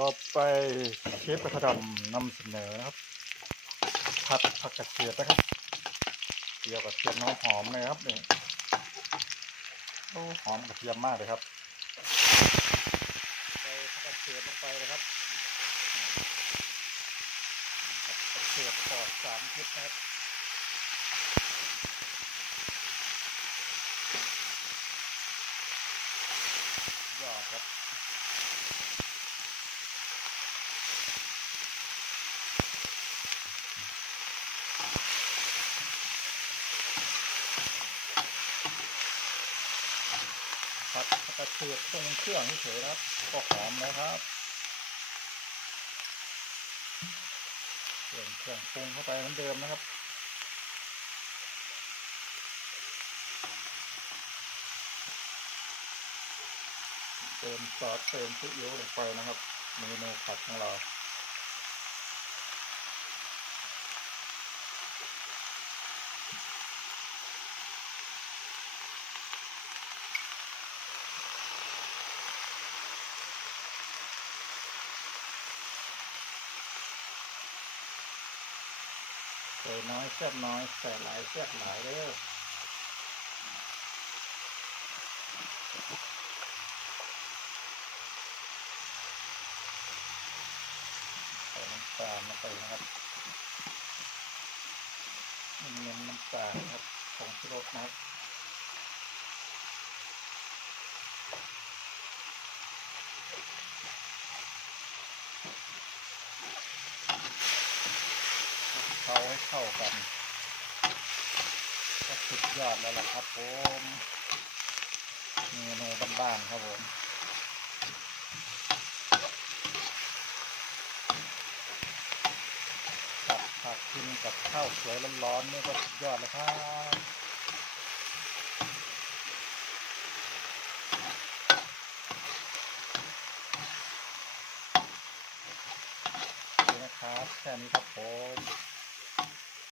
ต่อไปเชฟกระดำนำเสนอนะครับ ผัดผักกระเทียมนะครับเกี่ยวกับเทียมน้ำหอมนะครับนี่โอ้หอมกระเทียมมากเลยครับใส่ผักกระเทียมลงไปนะครับผักกระเทียมปอดสามพิษนะครับยอดครับ ผัดกระเทียมตรงเครื่องเฉยครับ ก็หอมแล้วครับเติมเครื่องปรุงเข้าไปเหมือนเดิมนะครับเติมซอสเติมซีอิ๊วลงไปนะครับเมนูผัดของเรา ใส่น้อยแซ่บน้อยใส่หลายแซ่บหลายเด้อใส่น้ำตาลมาไปนะครับเน้นน้ำตาลครับของชูรสนะครับ เข้าให้เข้ากัน ก็สุดยอดแล้วล่ะครับผมเมนูบ้านๆครับผมผัดผักกินกับข้าวสวยร้อนๆนี่ก็สุดยอดเลยครับนี่นะครับแค่นี้ครับผม